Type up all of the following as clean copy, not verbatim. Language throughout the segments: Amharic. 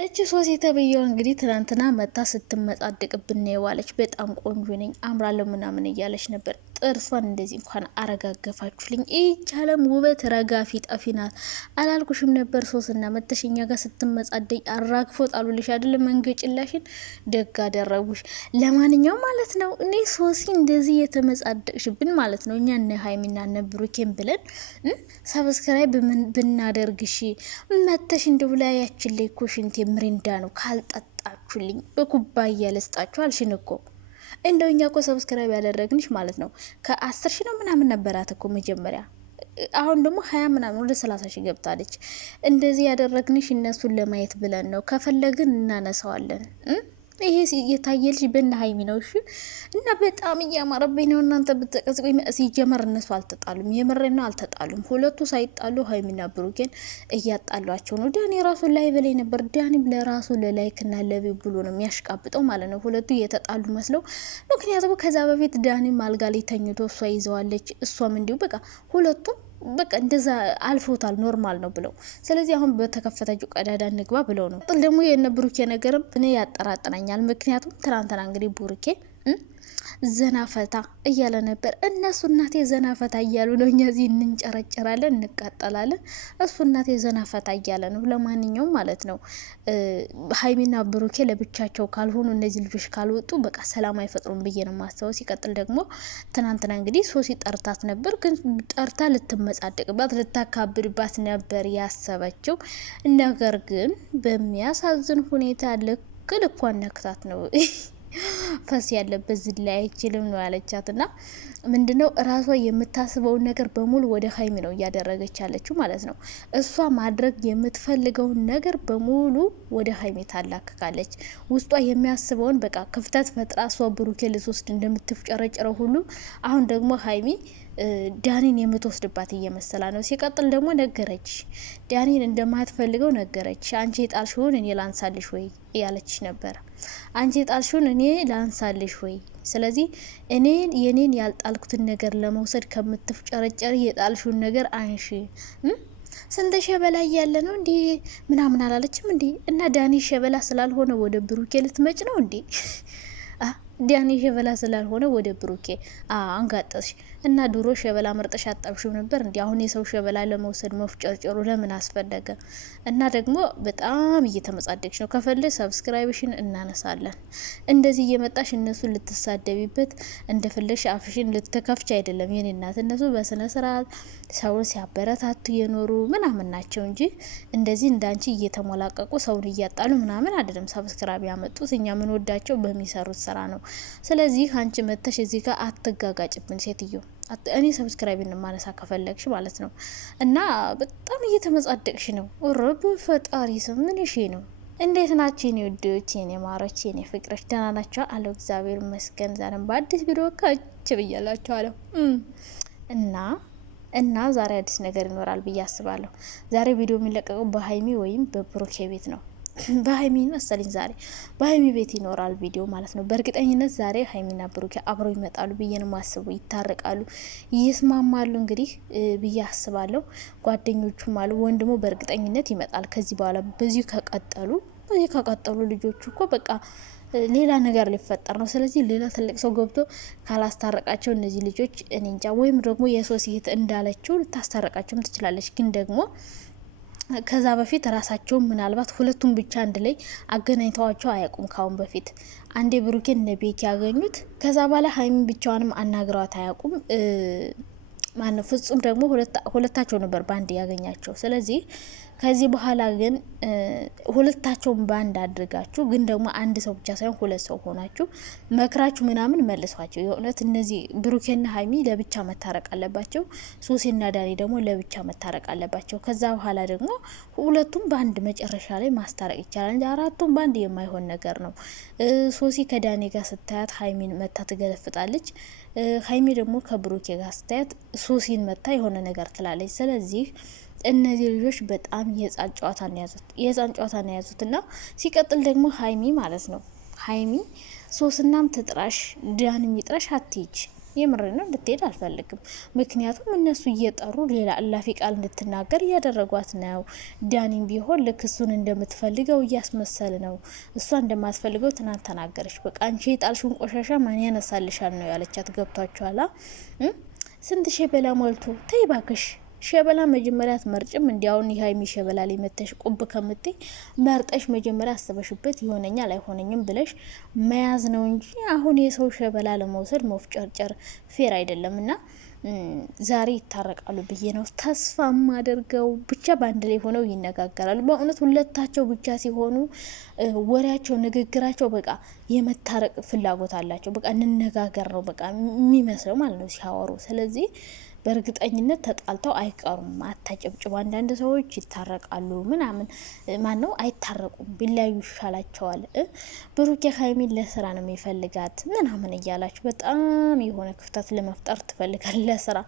እቺ ሶሲ ተብዬው እንግዲህ ትናንትና መታ ስትመጻደቅብን የዋለች በጣም ቆንጆ ነኝ አምራለሁ ምናምን እያለች ነበር። ጥርሷን እንደዚህ እንኳን አረጋገፋችሁልኝ። ይቻለም ውበት ረጋፊ ጠፊናት አላልኩሽም ነበር? ሶስና መተሽኛ ጋር ስትመጻደቅ አራግፎ ጣሉልሽ አይደለም? መንገጭላሽን ደግ አደረጉሽ። ለማንኛውም ማለት ነው እኔ ሶሲ እንደዚህ የተመጻደቅሽብን ማለት ነው እኛ እነ ሀይሚና እነ ብሩኬን ብለን ሰብስክራይብ ብናደርግሽ መተሽ እንደው ላይ ያችን ላይ ኮሽንቴ ምሪንዳ ነው ካልጠጣችሁልኝ በኩባያ ልስጣችሁ አልሽን እኮ። እንደው እኛ እኮ ሰብስክራይብ ያደረግንሽ ማለት ነው ከ10 ሺህ ነው ምናምን ነበራት እኮ መጀመሪያ። አሁን ደግሞ 20 ምናምን ወደ 30 ሺህ ገብታለች። እንደዚህ ያደረግንሽ እነሱን ለማየት ብለን ነው። ከፈለግን እናነሳዋለን። ይሄ የታየልሽ በእነ ሀይሚ ነው። እሺ እና በጣም እያማረብኝ ነው። እናንተ ብትቀዝቁኝ ሲጀመር እነሱ አልተጣሉም። የምሬን ነው አልተጣሉም። ሁለቱ ሳይጣሉ ሀይሚና ብሩኬን እያጣሏቸው ነው። ዳኒ ራሱ ላይ በላይ ነበር። ዳኒም ለራሱ ለላይክ እና ለቪው ብሎ ነው የሚያሽቃብጠው ማለት ነው። ሁለቱ እየተጣሉ መስለው። ምክንያቱም ከዛ በፊት ዳኒም አልጋ ላይ ተኝቶ እሷ ይዘዋለች፣ እሷም እንዲሁ በቃ ሁለቱም በቃ እንደዛ አልፎታል፣ ኖርማል ነው ብለው። ስለዚህ አሁን በተከፈተችው ቀዳዳ እንግባ ብለው ነው። ጥል ደግሞ የነ ብሩኬ ነገርም እኔ ያጠራጥረኛል። ምክንያቱም ትናንትና እንግዲህ ብሩኬ ዘና ፈታ እያለ ነበር። እነሱ እናቴ ዘና ፈታ እያሉ ነው፣ እኛ እዚህ እንንጨረጨራለን እንቃጠላለን። እሱ እናቴ ዘና ፈታ እያለ ነው። ለማንኛውም ማለት ነው ሀይሚና ብሩኬ ለብቻቸው ካልሆኑ እነዚህ ልጆች ካልወጡ በቃ ሰላም አይፈጥሩም ብዬ ነው ማስተው። ሲቀጥል ደግሞ ትናንትና እንግዲህ ሶሲ ጠርታት ነበር፣ ግን ጠርታ ልትመጻደቅባት ልታካብድባት ነበር ያሰበችው። ነገር ግን በሚያሳዝን ሁኔታ ልክ ልኳን ነክታት ነው ፈስ ያለበት ዝላይ አይችልም ነው ያለቻት። እና ምንድነው ራሷ የምታስበውን ነገር በሙሉ ወደ ሀይሚ ነው እያደረገች ያለችው ማለት ነው። እሷ ማድረግ የምትፈልገውን ነገር በሙሉ ወደ ሀይሚ ታላክካለች። ውስጧ የሚያስበውን በቃ ክፍተት ፈጥራ እሷ ብሩኬ ልትወስድ እንደምትፍጨረጭረው ሁሉ አሁን ደግሞ ሀይሚ ዳኒን የምትወስድባት እየመሰላ ነው። ሲቀጥል ደግሞ ነገረች፣ ዳኒን እንደማትፈልገው ነገረች። አንቺ የጣልሽውን እኔ ላንሳልሽ ወይ እያለች ነበር። አንቺ የጣልሽውን እኔ ላንሳልሽ ወይ? ስለዚህ እኔን የኔን ያልጣልኩትን ነገር ለመውሰድ ከምትፍጨረጨሪ የጣልሽውን ነገር አንሺ። ስንት ሸበላ እያለ ነው እንዴ ምናምን አላለችም እንዴ? እና ዳኒ ሸበላ ስላልሆነ ወደ ብሩኬ ልትመጭ ነው እንዴ? ዳኒ ሸበላ ስላልሆነ ወደ ብሩኬ አንጋጠሽ እና ድሮ ሸበላ መርጠሽ አጣብሽው ነበር እንዴ? አሁን የሰው ሸበላ ለመውሰድ መፍጨርጨሩ ለምን አስፈለገ? እና ደግሞ በጣም እየተመጻደቅሽ ነው። ከፈለሽ ሰብስክራይብሽን እናነሳለን። እንደዚህ እየመጣሽ እነሱ ልትሳደቢበት እንደፈለሽ አፍሽን ልትከፍች አይደለም የኔ እናት። እነሱ በስነ ስርዓት ሰውን ሲያበረታቱ የኖሩ ምናምን ናቸው እንጂ እንደዚህ እንዳንቺ እየተሞላቀቁ ሰውን እያጣሉ ምናምን አይደለም ሰብስክራይብ ያመጡት። እኛ ምን ወዳቸው በሚሰሩት ስራ ነው። ስለዚህ አንቺ መተሽ እዚህ ጋር አትጋጋጭብን ሴትዮ። እኔ ሰብስክራይብ እንማነሳ ከፈለግሽ ማለት ነው። እና በጣም እየተመጻደቅሽ ነው። ረብ ፈጣሪ ስም ምን እሺ ነው። እንዴት ናችሁ የኔ ውዶች፣ የኔ ማሮች፣ የኔ ፍቅሮች? ደህና ናቸው አለው። እግዚአብሔር ይመስገን። ዛሬም በአዲስ ቪዲዮ ካች ብያላችሁ አለው እና ዛሬ አዲስ ነገር ይኖራል ብዬ አስባለሁ። ዛሬ ቪዲዮ የሚለቀቀው በሀይሚ ወይም በብሩኬ ቤት ነው። በሀይሚ መሰለኝ ዛሬ በሀይሚ ቤት ይኖራል ቪዲዮ ማለት ነው። በእርግጠኝነት ዛሬ ሀይሚና ብሩኬ አብረው ይመጣሉ ብዬ ነው ማስበው። ይታረቃሉ፣ ይስማማሉ እንግዲህ ብዬ አስባለሁ። ጓደኞቹም አሉ። ወንድሙ በእርግጠኝነት ይመጣል ከዚህ በኋላ። በዚህ ከቀጠሉ ልጆቹ እኮ በቃ ሌላ ነገር ሊፈጠር ነው። ስለዚህ ሌላ ትልቅ ሰው ገብቶ ካላስታረቃቸው እነዚህ ልጆች እኔ እንጃ። ወይም ደግሞ የሶስት እንዳለችው ልታስታረቃቸውም ትችላለች። ግን ደግሞ ከዛ በፊት ራሳቸውን ምናልባት ሁለቱም ብቻ አንድ ላይ አገናኝተዋቸው አያውቁም። ካሁን በፊት አንዴ ብሩኬን እነ ቤኪ ያገኙት፣ ከዛ በኋላ ሀይሚን ብቻዋንም አናግረዋት አያውቁም። ማነው ፍጹም ደግሞ ሁለታቸው ነበር ባንድ ያገኛቸው። ስለዚህ ከዚህ በኋላ ግን ሁለታቸውን ባንድ አድርጋችሁ ግን ደግሞ አንድ ሰው ብቻ ሳይሆን ሁለት ሰው ሆናችሁ መክራችሁ ምናምን መልሷቸው። የእውነት እነዚህ ብሩኬና ሀይሚ ለብቻ መታረቅ አለባቸው። ሶሲና ዳኒ ደግሞ ለብቻ መታረቅ አለባቸው። ከዛ በኋላ ደግሞ ሁለቱም ባንድ መጨረሻ ላይ ማስታረቅ ይቻላል እንጂ አራቱም ባንድ የማይሆን ነገር ነው። ሶሲ ከዳኒ ጋር ስታያት ሀይሚን መታ ትገለፍጣለች። ሀይሚ ደግሞ ከብሩኬ ጋር ስታያት ሶሲን መታ የሆነ ነገር ትላለች። ስለዚህ እነዚህ ልጆች በጣም የህፃን ጨዋታ ነው ያዙት። እና ሲቀጥል ደግሞ ሀይሚ ማለት ነው ሀይሚ ሶስናም ትጥራሽ ዳንም ይጥራሽ አትይች የምር ነው እንድትሄድ አልፈልግም። ምክንያቱም እነሱ እየጠሩ ሌላ እላፊ ቃል እንድትናገር እያደረጓት ነው። ዳኒም ቢሆን ልክ እሱን እንደምትፈልገው እያስመሰል ነው። እሷ እንደማትፈልገው ትናንት ተናገረች። በቃ አንቺ የጣልሽውን ቆሻሻ ማን ያነሳልሻል ነው ያለቻት። ገብቷችኋላ? ስንት ሸበላ ሞልቶ ተይ ባክሽ። ሸበላ መጀመሪያ አትመርጭም? እንዲያውን የሀይሚ ሸበላ ላይ መተሽ ቁብ ከምትይ መርጠሽ መጀመሪያ አስበሽበት ይሆነኛል አይሆነኝም ብለሽ መያዝ ነው እንጂ አሁን የሰው ሸበላ ለመውሰድ መፍጨርጨር ፌር አይደለም። እና ዛሬ ይታረቃሉ ብዬ ነው ተስፋ ማደርገው። ብቻ በአንድ ላይ ሆነው ይነጋገራሉ። በእውነት ሁለታቸው ብቻ ሲሆኑ ወሬያቸው፣ ንግግራቸው በቃ የመታረቅ ፍላጎት አላቸው። በቃ እንነጋገር ነው በቃ የሚመስለው ማለት ነው ሲያወሩ። ስለዚህ በእርግጠኝነት ተጣልተው አይቀሩም። አታጨብጭቡ። አንዳንድ ሰዎች ይታረቃሉ ምናምን፣ ማን ነው አይታረቁም፣ ቢለያዩ ይሻላቸዋል። ብሩኬ ሀይሚን ለስራ ነው የሚፈልጋት ምናምን እያላችሁ በጣም የሆነ ክፍተት ለመፍጠር ትፈልጋል። ለስራ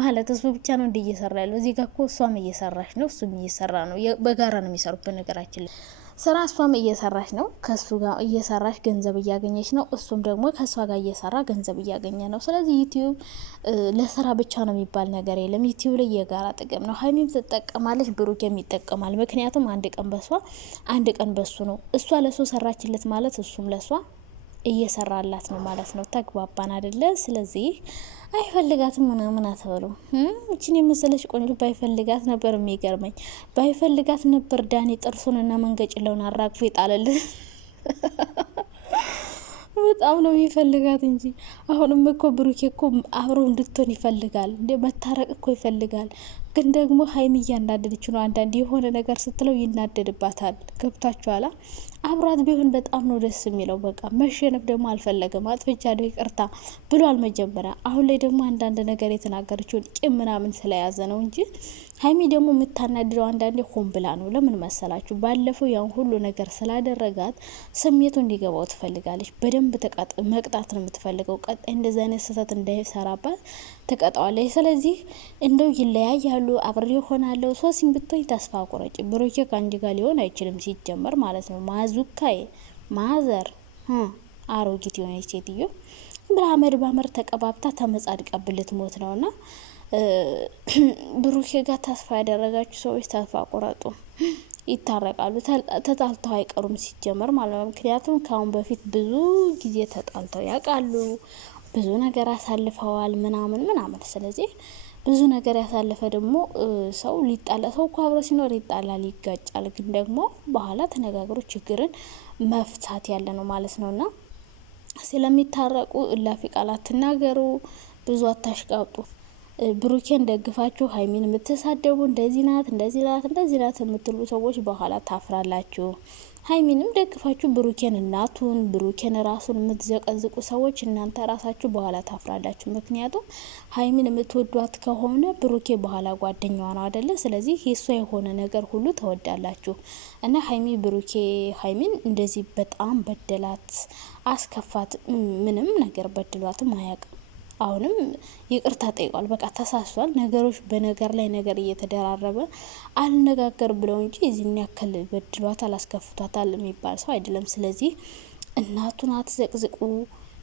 ማለት እሱ ብቻ ነው እንዲ እየሰራ ያለው። እዚህ ጋር እኮ እሷም እየሰራች ነው፣ እሱም እየሰራ ነው። በጋራ ነው የሚሰሩት በነገራችን ላይ ስራ። እሷም እየሰራች ነው፣ ከሱ ጋር እየሰራች ገንዘብ እያገኘች ነው። እሱም ደግሞ ከእሷ ጋር እየሰራ ገንዘብ እያገኘ ነው። ስለዚህ ዩቲዩብ ለስራ ብቻ ነው የሚባል ነገር የለም። ዩቲዩብ ላይ የጋራ ጥቅም ነው። ሀይሚም ትጠቀማለች፣ ብሩኬም ይጠቀማል። ምክንያቱም አንድ ቀን በሷ አንድ ቀን በሱ ነው። እሷ ለሱ ሰራችለት ማለት እሱም ለሷ እየሰራላት ነው ማለት ነው። ተግባባን አይደለ? ስለዚህ አይፈልጋትም ምናምን አትበሉ። እችን የመሰለች ቆንጆ ባይፈልጋት ነበር የሚገርመኝ። ባይፈልጋት ነበር ዳኒ ጥርሱን እና መንገጭለውን አራግፎ ይጣለልን። በጣም ነው የሚፈልጋት እንጂ አሁንም እኮ ብሩኬ እኮ አብሮ እንድትሆን ይፈልጋል። እንደ መታረቅ እኮ ይፈልጋል። ግን ደግሞ ሀይሚ እያናደደች ነው። አንዳንድ የሆነ ነገር ስትለው ይናደድባታል። ገብታችኋላ? አብሯት ቢሆን በጣም ነው ደስ የሚለው። በቃ መሸነፍ ደግሞ አልፈለገም። አጥፍቻለሁ ይቅርታ ብሏል መጀመሪያ። አሁን ላይ ደግሞ አንዳንድ ነገር የተናገረችውን ቂም ምናምን ስለያዘ ነው እንጂ ሀይሚ ደግሞ የምታናድደው አንዳንዴ ሆን ብላ ነው። ለምን መሰላችሁ? ባለፈው ያን ሁሉ ነገር ስላደረጋት ስሜቱ እንዲገባው ትፈልጋለች። በደንብ መቅጣት ነው የምትፈልገው። ቀጣይ እንደዚህ አይነት ስህተት እንዳይሰራባት ትቀጣዋለች። ስለዚህ እንደው ይለያያሉ፣ አብሬ ሆናለሁ። ሶሲም ብትሆኝ ተስፋ ቁረጭ። ብሩኬ ከአንድ ጋር ሊሆን አይችልም ሲጀመር ማለት ነው። ማዙካዬ ማዘር አሮጊት የሆነች ሴትዮ ብራመድ ባመር ተቀባብታ ተመጻድቃብልት ሞት ነውና ብሩኬ ጋር ተስፋ ያደረጋችሁ ሰዎች ተስፋ ቁረጡ። ይታረቃሉ። ተጣልተው አይቀሩም ሲጀመር ማለት ነው። ምክንያቱም ከአሁን በፊት ብዙ ጊዜ ተጣልተው ያውቃሉ። ብዙ ነገር አሳልፈዋል ምናምን። ስለዚህ ብዙ ነገር ያሳለፈ ደግሞ ሰው ሊጣላ ሰው እኮ አብሮ ሲኖር ይጣላል፣ ይጋጫል። ግን ደግሞ በኋላ ተነጋግሮ ችግርን መፍታት ያለ ነው ማለት ነውና ስለሚታረቁ እላፊ ቃላት ትናገሩ፣ ብዙ አታሽቃጡ። ብሩኬን ደግፋችሁ ሀይሚን የምትሳደቡ እንደዚህ ናት የምትሉ ሰዎች በኋላ ታፍራላችሁ። ሀይሚንም ደግፋችሁ ብሩኬን እናቱን ብሩኬን ራሱን የምትዘቀዝቁ ሰዎች እናንተ ራሳችሁ በኋላ ታፍራላችሁ። ምክንያቱም ሀይሚን የምትወዷት ከሆነ ብሩኬ በኋላ ጓደኛዋ ነው አይደለ? ስለዚህ የሷ የሆነ ነገር ሁሉ ተወዳላችሁ እና ሀይሚን እንደዚህ በጣም በደላት፣ አስከፋት። ምንም ነገር በድሏትም አያውቅም። አሁንም ይቅርታ ጠይቋል። በቃ ተሳስቷል። ነገሮች በነገር ላይ ነገር እየተደራረበ አልነጋገር ብለው እንጂ እዚህን ያክል በድሏታል፣ አስከፍቷታል የሚባል ሰው አይደለም። ስለዚህ እናቱን አትዘቅዝቁ።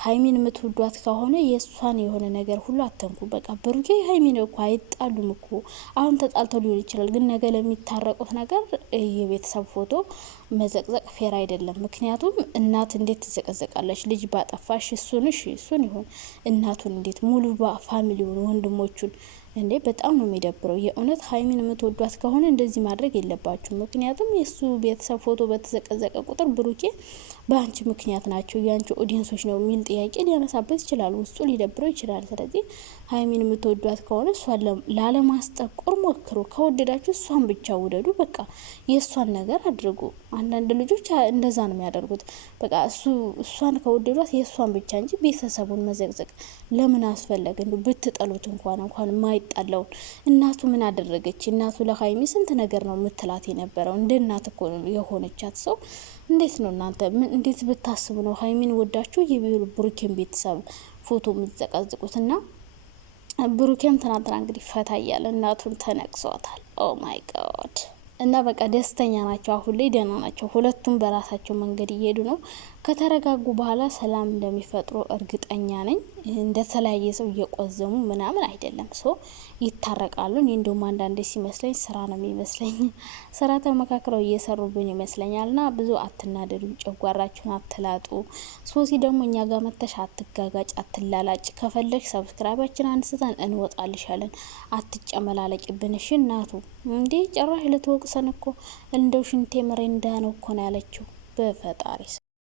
ሀይሚን የምትወዷት ከሆነ የእሷን የሆነ ነገር ሁሉ አተንኩ። በቃ ብሩኬ ሀይሚን እኮ አይጣሉም እኮ አሁን ተጣልተው ሊሆን ይችላል። ግን ነገ ለሚታረቁት ነገር የቤተሰብ ፎቶ መዘቅዘቅ ፌር አይደለም። ምክንያቱም እናት እንዴት ትዘቀዘቃለች? ልጅ ባጠፋሽ እሱን ይሁን እናቱን እንዴት ሙሉ ፋሚሊውን ወንድሞቹን እንዴ በጣም ነው የሚደብረው። የእውነት ሀይሚን የምትወዷት ከሆነ እንደዚህ ማድረግ የለባችሁ። ምክንያቱም የእሱ ቤተሰብ ፎቶ በተዘቀዘቀ ቁጥር ብሩኬ በአንቺ ምክንያት ናቸው የአንቺ ኦዲየንሶች ነው የሚል ጥያቄ ሊያነሳበት ይችላል፣ ውስጡ ሊደብረው ይችላል። ስለዚህ ሀይሚን የምትወዷት ከሆነ እሷን ላለማስጠቆር ሞክሩ። ከወደዳችሁ እሷን ብቻ ውደዱ። በቃ የእሷን ነገር አድርጉ። አንዳንድ ልጆች እንደዛ ነው የሚያደርጉት። በቃ እሷን ከወደዷት የእሷን ብቻ እንጂ ቤተሰቡን መዘቅዘቅ ለምን አስፈለገ? ብትጠሉት እንኳን ማይጣላውን እናቱ ምን አደረገች? እናቱ ለሀይሚ ስንት ነገር ነው የምትላት የነበረው። እንደ እናት እኮ የሆነቻት ሰው እንዴት ነው እናንተ እንዴት ብታስቡ ነው ሀይሚን ወዳችሁ የብሩኬን ቤተሰብ ፎቶ የምትዘቀዝቁትና? ብሩኬም ትናንትና እንግዲህ ፈታ እያለ እናቱን ተነቅሷታል። ኦ ማይ ጋድ። እና በቃ ደስተኛ ናቸው። አሁን ላይ ደህና ናቸው። ሁለቱም በራሳቸው መንገድ እየሄዱ ነው። ከተረጋጉ በኋላ ሰላም እንደሚፈጥሩ እርግጠኛ ነኝ። እንደተለያየ ሰው እየቆዘሙ ምናምን አይደለም፣ ሶ ይታረቃሉ። እኔ እንደውም አንዳንዴ ሲመስለኝ ስራ ነው የሚመስለኝ፣ ስራ ተመካክረው እየሰሩብን ይመስለኛል። ና ብዙ አትናደዱ፣ ጨጓራችሁን አትላጡ። ሶሲ ደግሞ እኛ ጋር መተሽ አትጋጋጭ፣ አትላላጭ። ከፈለሽ ሰብስክራይባችን አንስተን እንወጣልሻለን። አትጨመላለቂብን እሺ እናቱ። እንዴ ጭራሽ ልትወቅሰን እኮ እንደው ሽንቴ ምሬ እንዳነው እኮ ነው ያለችው። በፈጣሪ